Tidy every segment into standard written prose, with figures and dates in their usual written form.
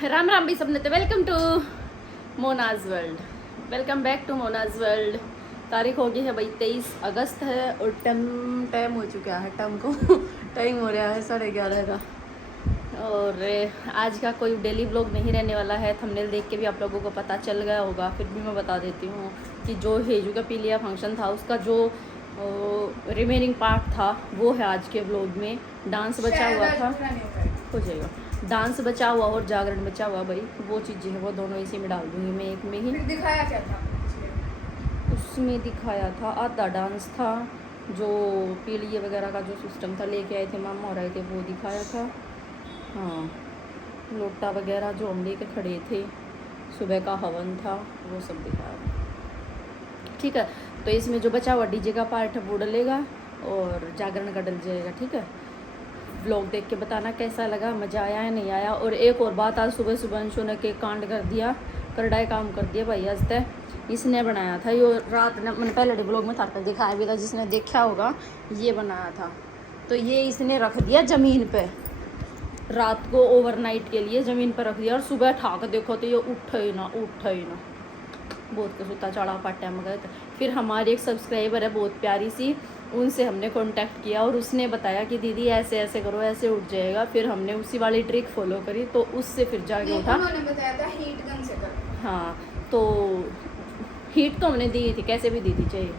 राम राम भी सबने तो welcome to Monaz world. Welcome back to Monaz world. तारीख हो गई है भाई 23 अगस्त है और टाइम हो चुका है। टाइम को टाइम हो रहा है 11:30 का। और आज का कोई डेली व्लॉग नहीं रहने वाला है। थंबनेल देख के भी आप लोगों को पता चल गया होगा, फिर भी मैं बता देती हूँ कि जो हेजू का पीलिया फंक्शन था उसका जो रिमेनिंग पार्ट था वो है आज के व्लॉग में। डांस बचा हुआ था, हो जाएगा। डांस बचा हुआ और जागरण बचा हुआ भाई, वो चीज़ें हैं वो दोनों इसी में डाल दूंगी मैं एक में ही। दिखाया क्या था उसमें दिखाया था आधा डांस था, जो पीलिए वगैरह का जो सिस्टम था लेके आए थे मामा और आए थे वो दिखाया था। हाँ, लोटा वगैरह जो हम लेके खड़े थे, सुबह का हवन था, वो सब दिखाया था। ठीक है, तो इसमें जो बचा हुआ डीजे का पार्ट है वो डलेगा और जागरण का डल जाएगा। ठीक है, व्लॉग देख के बताना कैसा लगा, मज़ा आया या नहीं आया। और एक और बात, आज सुबह सुबह अंशु ने केक कांड कर दिया, करडाई काम कर दिया भाई। आज तक इसने बनाया था, ये रात ने मैंने पहले व्लॉग में था दिखाया भी था, जिसने देखा होगा ये बनाया था। तो ये इसने रख दिया ज़मीन पे, रात को ओवरनाइट के लिए ज़मीन पर रख दिया। और सुबह ठाक देखो तो ये उठ ही ना। बहुत कुछ उतना चढ़ा पाटा मगर। फिर हमारी एक सब्सक्राइबर है बहुत प्यारी सी, उनसे हमने कांटेक्ट किया और उसने बताया कि दीदी ऐसे ऐसे करो, ऐसे उठ जाएगा। फिर हमने उसी वाली ट्रिक फॉलो करी तो उससे फिर जाके उठा। उन्होंने बताया था हीट गन से करो। हाँ, तो हीट तो हमने दी थी, कैसे भी दी थी चाहिए,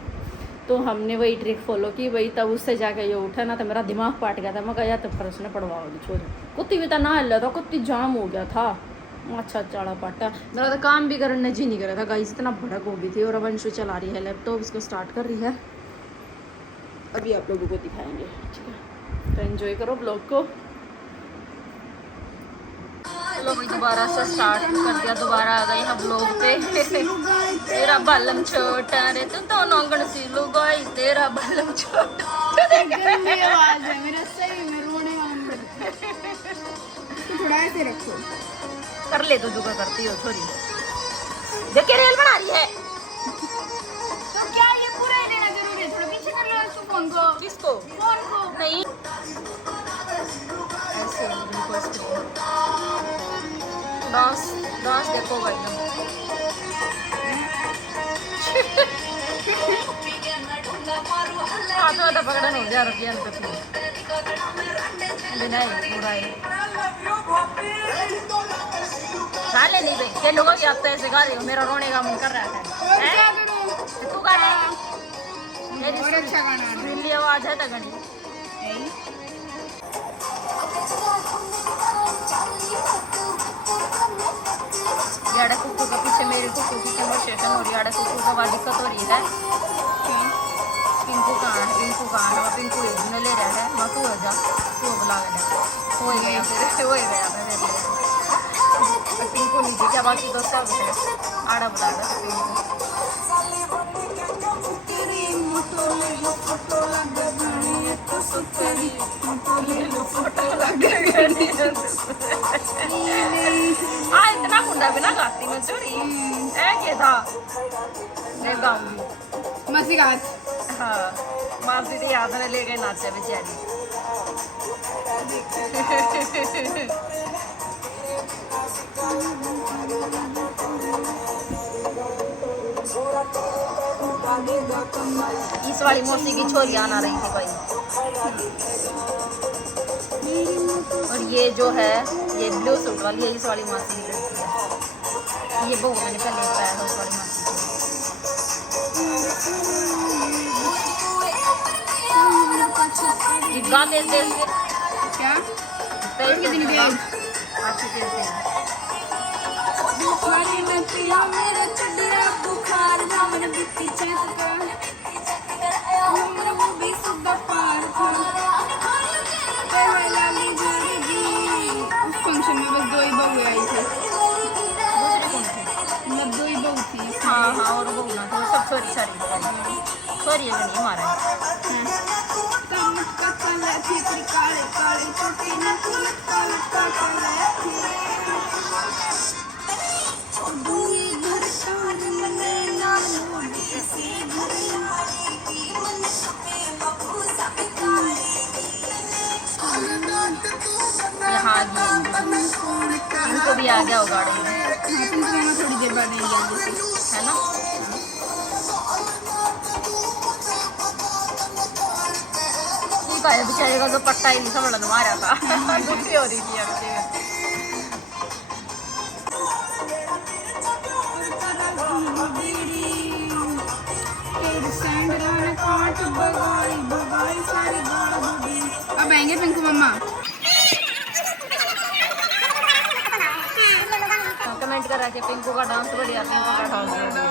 तो हमने वही ट्रिक फॉलो की वही, तब उससे जाके ये उठा ना। तो मेरा दिमाग पाट गया था, मैं कहा यार तो फर्श ने पड़वाओगी छोड़। कुत्ती भी तो ना हिल रहा था, कुत्ती जाम हो गया था। अच्छा चाड़ा पाटा, मेरा तो काम भी करने जी नहीं कर रहा था गाइस, इतना भड़क हो गई थी। और अब अंशु चला रही है लैपटॉप, इसको स्टार्ट कर रही है, अभी आप लोगों को दिखाएंगे। ठीक है, तो एंजॉय करो ब्लॉग को। चलो भाई दोबारा से स्टार्ट कर दिया, दोबारा आ गए हम ब्लॉग पे। तेरा बालम छोटा रे तो दोनों गण सी लुगाई, तेरा बालम छोटा। गंदी आवाज है मेरा, सही में रोने वाला। थोड़ा ऐसे रखो, कर ले तो जो करती हो छोरी, देख के रेल बना रही है। तो क्या ये पूरा ही देना जरूरी है? थोड़ा पीछे कर लो इसको, फोन को। किसको? फोन को नहीं ऐसे डांस डांस देखो भाई ना। हाँ तो पकड़न हो गया रुपया गाने नहीं भाई, ये लोगों की आप तो ऐसे गा रही हो, मेरा रोने का मन कर रहा और है। क्या करूं? तू गा ले, मेरी और अच्छा गाना है। सुरीली आवाज है तगड़ी। याडा कुक्कू के पीछे मेरी कुक्कू की कन्वर्सेशन हो रही है, याडा कुक्कू का आवाज दिक्कत हो रही है। पिंकू कहाँ है? पिंकू कहाँ है? पिंकू एक ने ले रहा है, मैं तू हो जा, तू बुला हो ही गया फिर, हो ही गया फिर। पिंकू नीचे क्या, बाकी तो सब है, आड़ा बुला रहा है पिंकू। इतना कुंडा भी ना गाती मैं चोरी है क्या था, मैं गाऊंगी मसी गाज। हाँ, मासी थी याद में ले गए नाचे बेचारी। इस वाली मौसी की छोरी आना रही थी भाई। और ये जो है ये ब्लू सूट वाली है, इस वाली मौसी की लड़की है। ये बहू मैंने पहले बताया था, उस वाली मौसी गा दे दे क्या तेज कितनी तेज तेज? अच्छी तेज तेज। बुखारी में पिया मेरा चढ़िया बुखार, जामन बित्ती चेत का उम्र वो भी सुबह पार था। लाली जोड़ेगी उस फंक्शन में बस दो ही बहू आई थी, दूसरी कौन थी? मतलब दो ही बहू थी। हाँ हाँ, और बहू ना तो सब सॉरी सॉरी सॉरी है नहीं हमारा। काले काले छोटी न लटका लटका काले थी दूरी घर शान मने ना मोड़ी सी घर हमारी की मन सुपे बबू सब काले यहाँ पिंको भी आ गया होगा गाड़ी में, हाँ पिंकू मामा थोड़ी देर बाद नहीं जल्दी से। है ना। ठीक है बेचारे का तो पट्टा ही नहीं समझ मारा था दुखी हो रही थी अच्छे। अब आएंगे पिंकू मम्मा। कमेंट करा के पिंकू का डांस बढ़िया, पिंकू का डांस बढ़िया।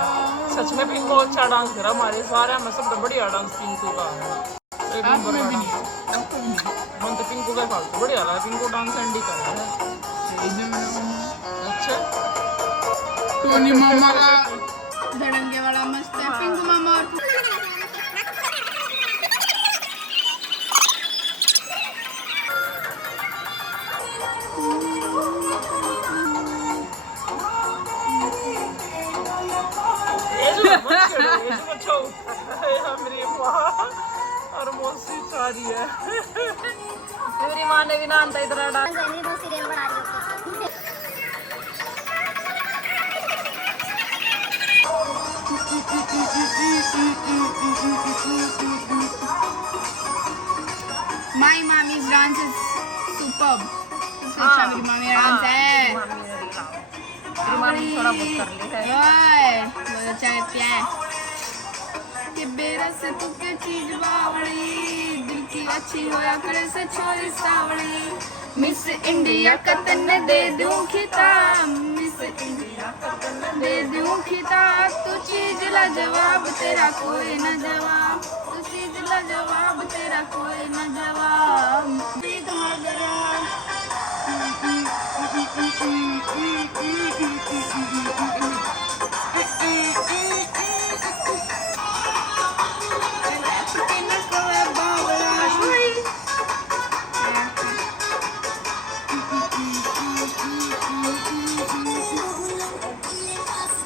सच में पिंको अच्छा डांस करा, हमारे सारे में सबसे बढ़िया डांस पिंकू का है। एक नंबर का डांस मन तो पिंकू का फालतू बढ़िया रहा, पिंकू डांस एंडी कर रहा है। अच्छा टोनी मामा का धड़ंगे वाला मस्त है। पिंकू मामा और ये जो अच्छा मेरी माँ और मौसी सारी है। मेरी माँ ने भी नाम था इतना dance. My mommy's dance is superb. सबसे अच्छा मेरी मामी का डांस है। मेरी मामी थोड़ा बहुत कर ली है। ओए बहुत अच्छा करती है कि बेरस तू के चीज बावड़ी दिल की अच्छी होया करे से छोरी सावड़ी। मिस इंडिया का तन्ने दे दूं खिताब, मिस इंडिया का तन्ने दे दूं खिताब। तू चीज ला जवाब तेरा कोई न जवाब, तू चीज ला जवाब तेरा कोई न जवाब। बीत हो गया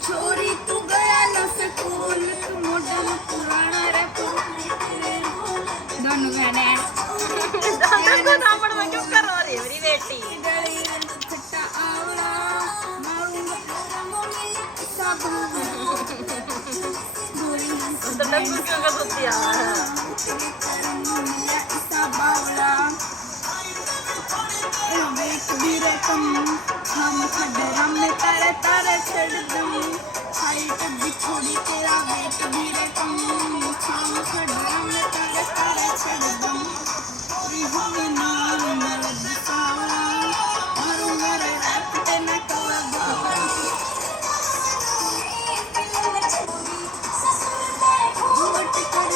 छोरी तू गया न स्कूल, तू मॉडल पुराना रे दोनों बहने में क्यों कर रही है मेरी बेटी। खट्टा आवड़ा मारूंगा सब तो डब्बू क्यों कर सकती है। हम खडरा में तारे तारे छड़ दम हाइट भी छोड़ी तेरा वेट भी रे कम। हम खडरा में तारे तारे छड़ दम हम नाम मर्द सावला और मेरे रखते न कवा बावला। घूट कर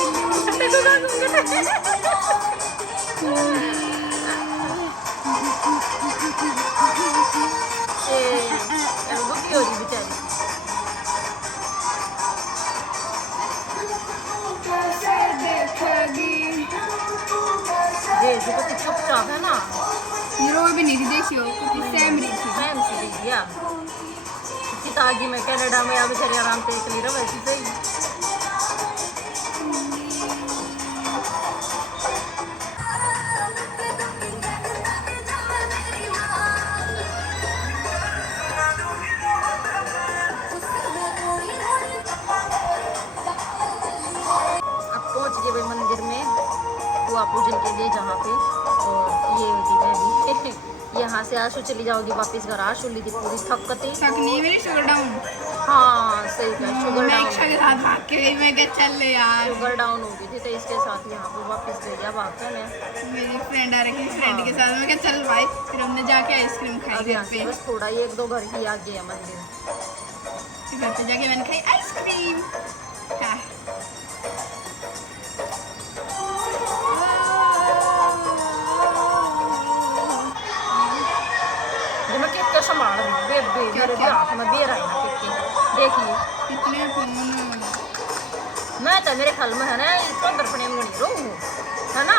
दुखी हो रही बेचारी। कैसे देखेगी ये जो तो चुपचाप है ना। हीरो भी नहीं थी देखियो कुछ सैम रही थी। टाइम से दी या पिताजी में कनाडा में अब बेचारी आराम से एक लीरा वैसी सही। मंदिर में हुआ पूजन के लिए जहाँ पे, और ये होती मैं भी यहाँ से आशु चली जाओगी वापस घर। आशु ली थी पूरी थकती। तक नहीं मेरी शुगर डाउन। हाँ सही है, शुगर मैं डाउन। इच्छा के साथ भाग के गई, मैं क्या चल ले यार। शुगर डाउन हो गई थी तो इसके साथ यहाँ पे वापस ले गया भाग के मैं। मेरी फ्रेंड आ रही थी, फ्रेंड के साथ मैं क्या चल भाई। फिर हमने जाके आइसक्रीम खाई अब घर यहाँ पे। से बस थोड़ा ही 1-2 घर ही आगे है मंदिर। फिर घर पे जाके मैंने खाई आइसक्रीम। हाँ। जो मैं केक का संभाल रही हूँ, बेबे मेरे भी हाथ में दे रहा है ना केक के। देखिए कितने फोन मैं तो मेरे ख्याल में है ना इस पंद्रह फने में नहीं रहूँ, है ना।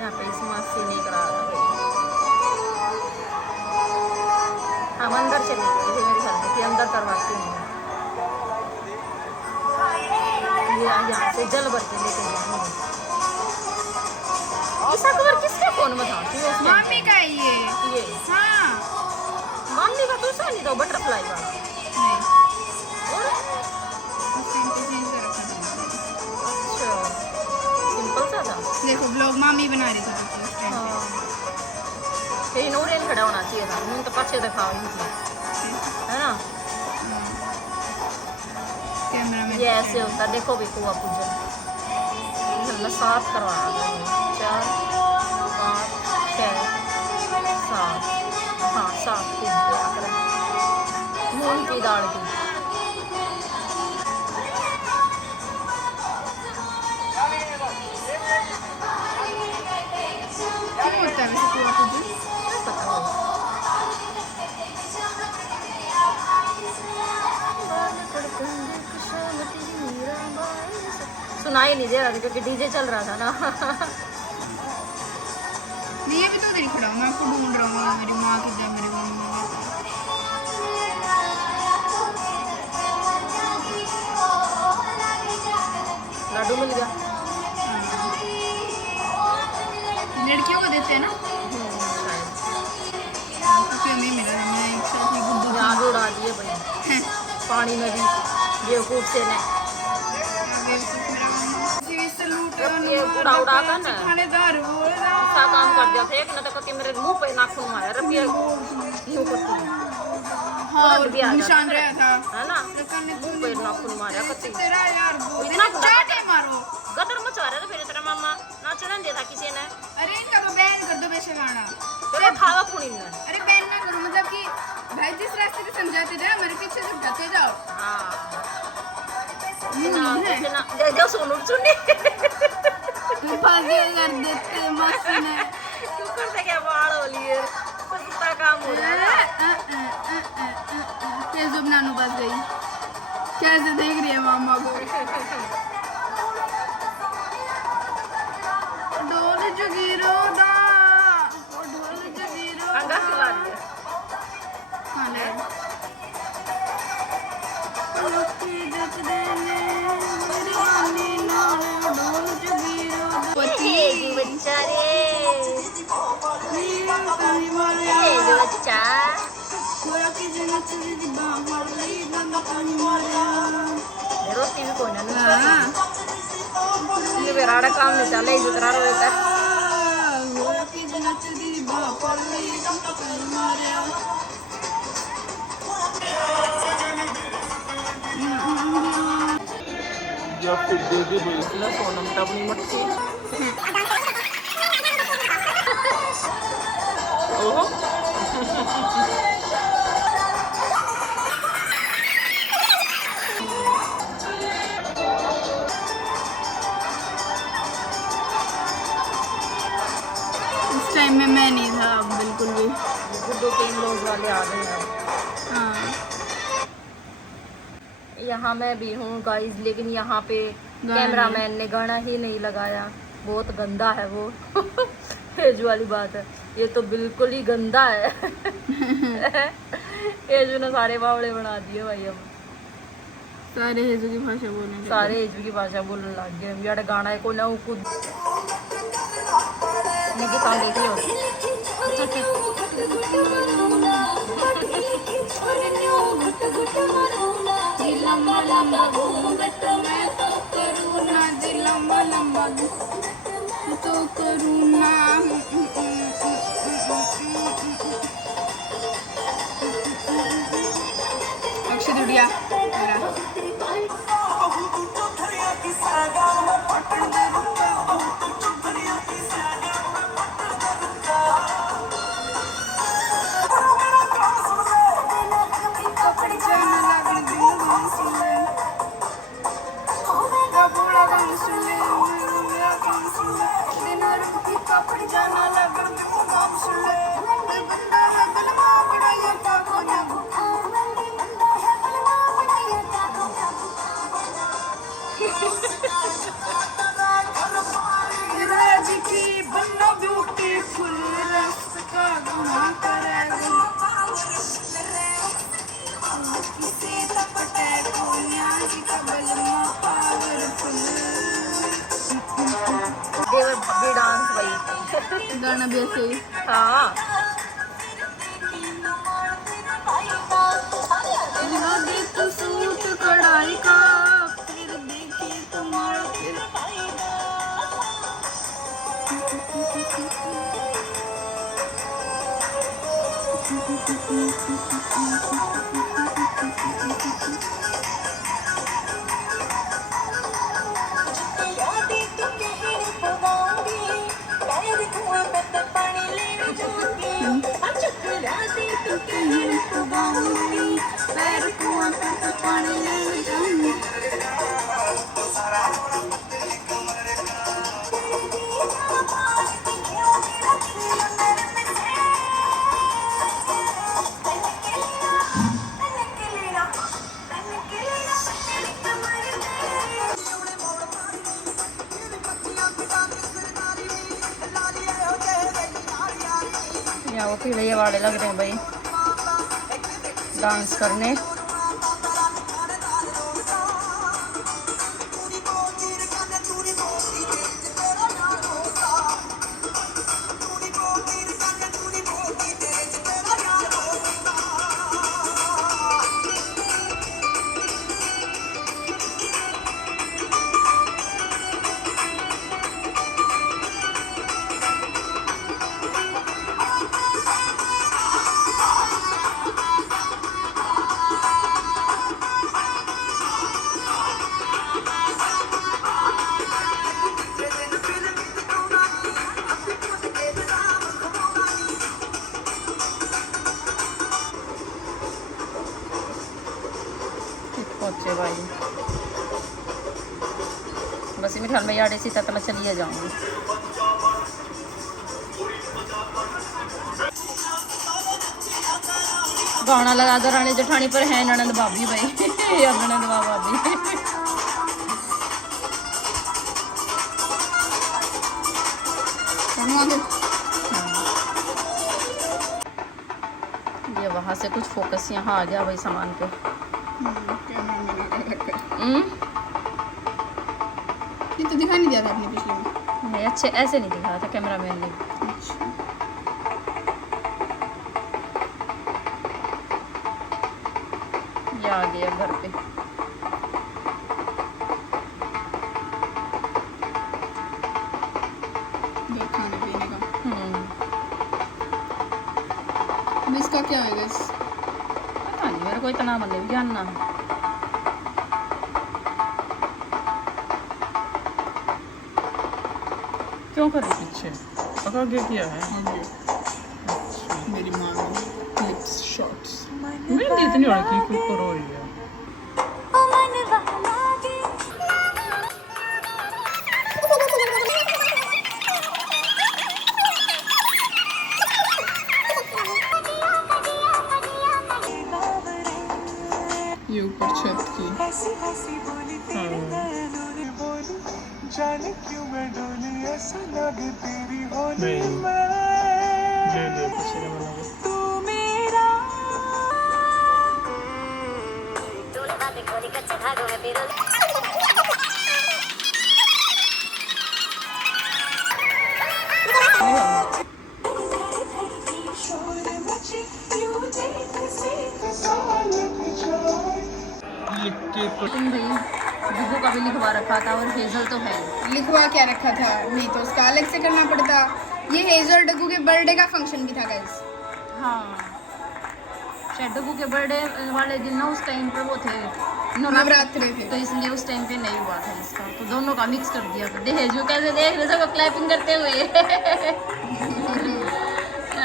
यहाँ पे इस मासी नहीं करा रहा भाई। हम अंदर चले गए थे मेरे ख्याल में कि अंदर करवाती हूँ। ये यहाँ से जल भर के लेके जाएंगे। इस अकबर किसके फोन में था? मामी का है ये। ये हाँ नहीं तो बटरफ्लाई वाला नहीं और चेंज कर रखा था। अच्छा सिंपल सा था। देखो ब्लॉग मामी बना रही थी उस टाइम पे। हाँ ये नूरियन खड़ा होना चाहिए था, मुंह तो पीछे दिखाओ इनकी, है ना। कैमरा में ये ऐसे होता है, देखो भी कुआ पूजन मैं 7 करवाया था, 4 5 6 7, हाँ 7 मूंग की दाल की। क्यों होता है वैसे पूरा पूजन? क्या पता हो। सुनाई नहीं दे रहा था क्योंकि डीजे चल रहा था ना। नहीं अभी तो नहीं खड़ा हूँ, मैं आपको ढूंढ रहा हूँ। मेरी माँ किधर है, मेरी मम्मी लड्डू मिल गया। लड़कियों को देते हैं ना, शायद क्योंकि हमें मिला है। मैं एक साथ में गुड्डू यहाँ भी उड़ा दिए भाई पानी में भी बेवकूफ से ने। ये उड़ा उड़ा कर ना थानेदार बोला अच्छा काम कर दिया था। एक ना तो करके मेरे मुंह पे नाखून मारा रबिया यूं करती है। हाँ तुरंत भी आ जाता निशान मेरे, रहा था। है ना मुंह पे नाखून मारा करती। तेरा यार इतना चाटे मारो। गदर मचवा रहा था फिर तेरा मामा नाचना नहीं देता किसी ने। अरे इनका तो बैन कर दो बेशक गाना। तेरे खावा खूनी में। अरे बैन ना करो, मतलब कि भाई जिस रास्ते से समझाते जाओ मेरे पीछे से जाते जाओ। हाँ इतना दे दो सोनू सुनी फांसी कर देते मासी ने। तू कर से क्या बाल हो लिए पता काम हो रहा है। कैसे नानू पास गई, कैसे देख रही है मामा को। ढोल जगीरो दा, ढोल जगीरो अंगा खिला रही है। हाँ ले जी बच्चा रे जी बच्चा रोटी भी कोई ना ये बेराड़ा काम नहीं चले जितना रोता है। या फिर दे दे भाई। लो सोनम टपनी मटकी ओहो उस टाइम में मैं नहीं था अब बिल्कुल भी। गुड्डू के इन लोग वाले आ गए हैं। हाँ यहाँ मैं भी हूँ गाइस, लेकिन यहाँ पे गाना कैमरामैन ने गाना ही नहीं लगाया, बहुत गंदा है वो। हेजू वाली बात है, ये तो बिल्कुल ही गंदा है। हेजू ने सारे बावड़े बना दिए भाई। अब सारे हेजू की भाषा बोलने सारे हेजू की भाषा बोलने लग गए। यार गाना है को ना खुद निकी काम देख लो। लंबा लंबा घूंघट मैं तो करूँ ना, जी लंबा लंबा तो करूँ ना। अक्षय दुड़िया भी डांस भाई गाना भी ऐसे ही। हाँ यादें तो कहर पवाऊंगी पैर कुआं पे पानी लेने जाऊंगी यादें तो कहर पवाऊंगी पैर कुआं पे पानी लेने जाऊंगी या वो पीले ये वाले लग रहे हैं भाई डांस करने। पहुँचे भाई बस मेरे ख्याल में यार इसी तक मैं चलिए जाऊँगी। गाना लगा दो रानी जेठानी पर है ननंद भाभी भाई या ननंद भाभी ये वहाँ से कुछ फोकस यहाँ आ गया भाई सामान पे। ये तो दिखा नहीं दिया था आपने पिछले में। नहीं अच्छे ऐसे नहीं दिखा था कैमरामैन ने। ये आ गया घर पे। खाने पीने का हम्म इसका क्या है गाइस? पता नहीं मेरे को इतना मन नहीं जानना। क्यों कर रही पीछे पका के किया है मेरी माँ ने लिप्स शॉट्स मेहंदी इतनी हल्की क्यों करो रही है। ये ऊपर छत की जाने क्यों मैं डोली ऐसा लगे तेरी होली नहीं। में ले पीछे का बना के। तू मेरा शोर मचे यूं जैसे साल बिछाए तुम भाई जुगू का भी लिखवा रखा था और हेजल तो है। लिखवा क्या रखा था? नहीं तो उसका अलग से करना पड़ता। ये हेजल डग्गू के बर्थडे का फंक्शन भी था गाइस। हाँ शायद डग्गू के बर्थडे वाले दिन ना उस टाइम पे वो थे नवरात्रि थे। तो इसलिए उस टाइम पे नहीं हुआ था इसका तो दोनों का मिक्स कर दिया। दहेजू कैसे देख रहे सब क्लैपिंग करते हुए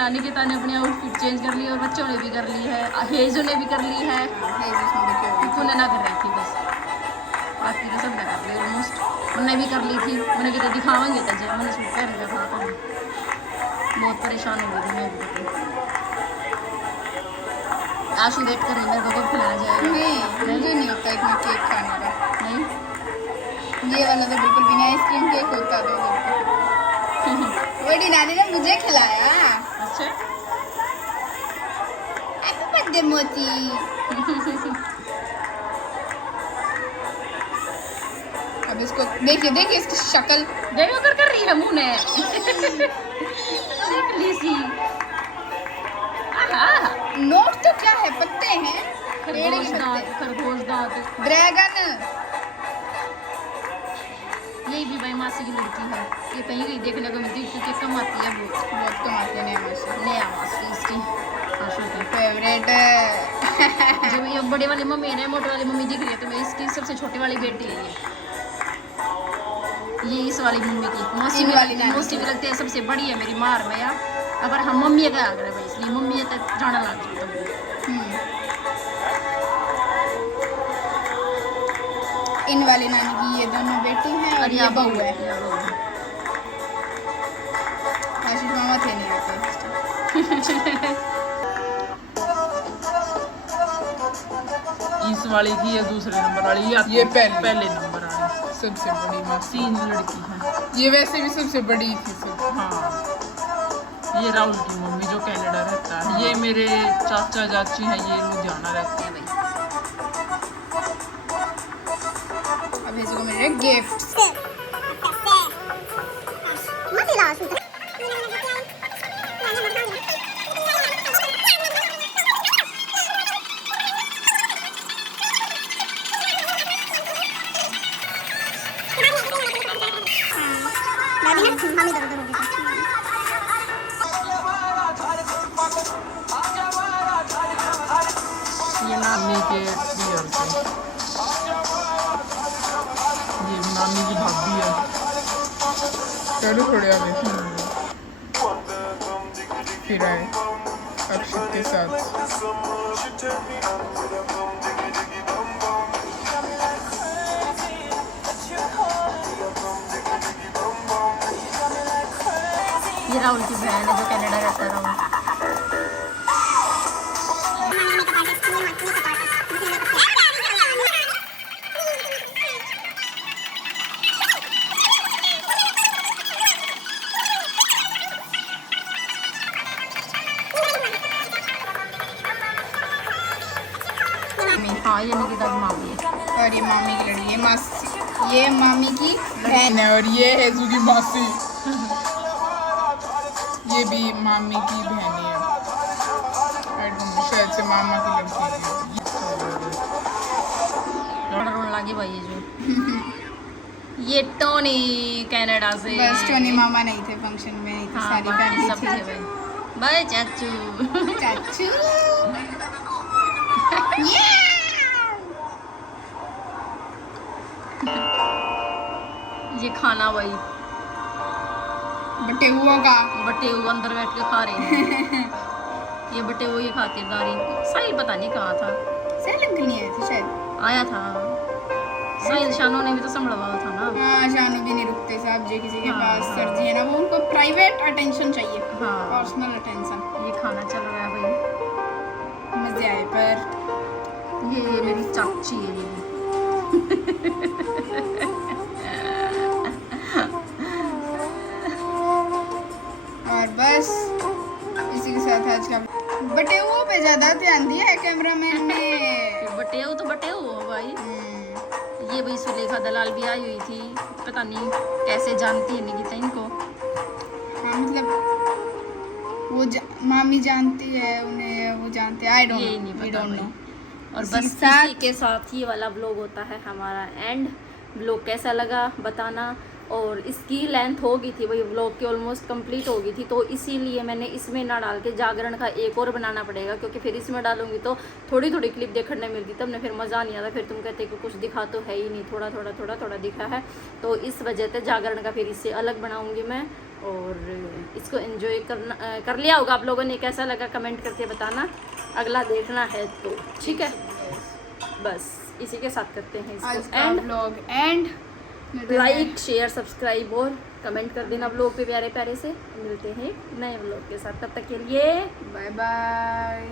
निकिता ने अपनी आउटफिट चेंज कर ली और बच्चों ने भी कर ली है हेजू ने भी कर ली है। उन्हें ना कर रही थी बस बाकी तो सब ने कर ली ऑलमोस्ट। उन्हें भी कर ली थी उन्हें कितने दिखावेंगे तो जय मैंने सूट पहन के खड़ा था। बहुत परेशान हो गई थी मैं भी। आशु वेट कर रही मेरे को कब खिलाया जाएगा। नहीं मुझे नहीं होता इतना केक खाने का। नहीं ये वाला तो बिल्कुल भी नहीं। आइसक्रीम केक होता तो बड़ी नानी ने मुझे खिलाया। अच्छा हैप्पी बर्थडे मोती। अब इसको देखिए देखिए इसकी शक्ल देखो कर रही है मुंह ने शक्ली सी। नोट तो क्या है? पत्ते हैं, पेड़ के पत्ते। खरगोश दांत ड्रैगन। यही भी भाई मासी की लड़की है। ये कहीं कहीं देखने को मिलती है क्योंकि कम आती है बहुत बहुत कम आते हैं नया मासी। नया मासी इसकी आशु बड़े वाली मम्मी है, मोटे वाली मम्मी दिख रही है, तो मैं इसकी सबसे छोटी वाली बेटी है ये इस वाली मम्मी की मौसी इन वाली में नानी मौसी भी लगती है सबसे बड़ी है मेरी मार में यार। अगर हम मम्मी का आ गए भाई, इसलिए मम्मी तक जाना लग जाता है। इन वाली नानी की ये दोनों बेटी हैं और ये बहू है। आशीष मामा थे नहीं आते। इस वाली की है दूसरे नंबर वाली, ये पहले नंबर वाली सबसे बड़ी मासी। 3 लड़की है। ये वैसे भी सबसे बड़ी थी सब। हाँ ये राहुल की मम्मी जो कनाडा रहता है, ये मेरे चाचा चाची हैं, ये लुधियाना रहते हैं। अब इसको मेरे गिफ्ट। ये नानी के डियर से, ये नानी की भाभी है। चलो थोड़े आगे फिर आए अक्षित के साथ। ये राहुल की बहन है जो कनाडा रहता है राहुल। हाँ ये निकिता की मामी है। और ये मामी की लड़की है, मासी, ये मामी की बहन है। और ये है जू की मासी, ये भी मामी की बहन है। I don't know, शायद से मामा की लड़की रोने लगी भाई ये जो ये टोनी कनाडा से। बस टोनी मामा नहीं थे, फंक्शन में नहीं थे, हाँ सारी बाकी फैमिली सब थे थी। भाई। बाय चाचू। चाचू ये खाना भाई बटे हुआ का बटे हुए अंदर बैठ के खा रहे हैं। ये बटे हुए की खातिरदारी साहिल पता नहीं कहाँ था, सैलम के लिए आए थे शायद। आया था साहिल, शानू ने भी तो संभलवाया था ना। हाँ शानू भी नहीं रुकते साहब जी किसी के हाँ, पास। हाँ। सर जी है ना, वो उनको प्राइवेट अटेंशन चाहिए, हाँ पर्सनल अटेंशन। ये खाना चल रहा है भाई। मजे आए पर ये मेरी चाची है ये। और बस इसी के साथ आज का बटे हुआ पे ज्यादा ध्यान दिया है कैमरामैन ने। बटेऊ तो बटेऊ हो भाई। ये भाई सुलेखा दलाल भी आई हुई थी, पता नहीं कैसे जानती है निकिता इनको। हाँ मतलब वो मामी जानती है उन्हें, वो जानते हैं। आई डोंट ये नहीं वी पता डोंट भाई। नो। और इसी बस के साथ- इसी के साथ ये वाला व्लॉग होता है हमारा एंड। व्लॉग कैसा लगा बताना। और इसकी लेंथ हो गई थी, वही व्लॉग की ऑलमोस्ट कंप्लीट हो गई थी, तो इसीलिए मैंने इसमें ना डाल के जागरण का एक और बनाना पड़ेगा, क्योंकि फिर इसमें डालूंगी तो थोड़ी थोड़ी क्लिप देखने मिलती, तब ने फिर मज़ा नहीं आता। फिर तुम कहते कि कुछ दिखा तो है ही नहीं, थोड़ा दिखा है, तो इस वजह से जागरण का फिर इससे अलग बनाऊंगी मैं। और इसको एंजॉय कर लिया होगा आप लोगों ने, कैसा लगा कमेंट करके बताना, अगला देखना है तो ठीक है। बस इसी के साथ करते हैं आज इसको का and. Vlog and. Like share subscribe और कमेंट कर देना व्लॉग पे प्यारे प्यारे से। मिलते हैं नए व्लॉग के साथ, तब तक के लिए बाय बाय।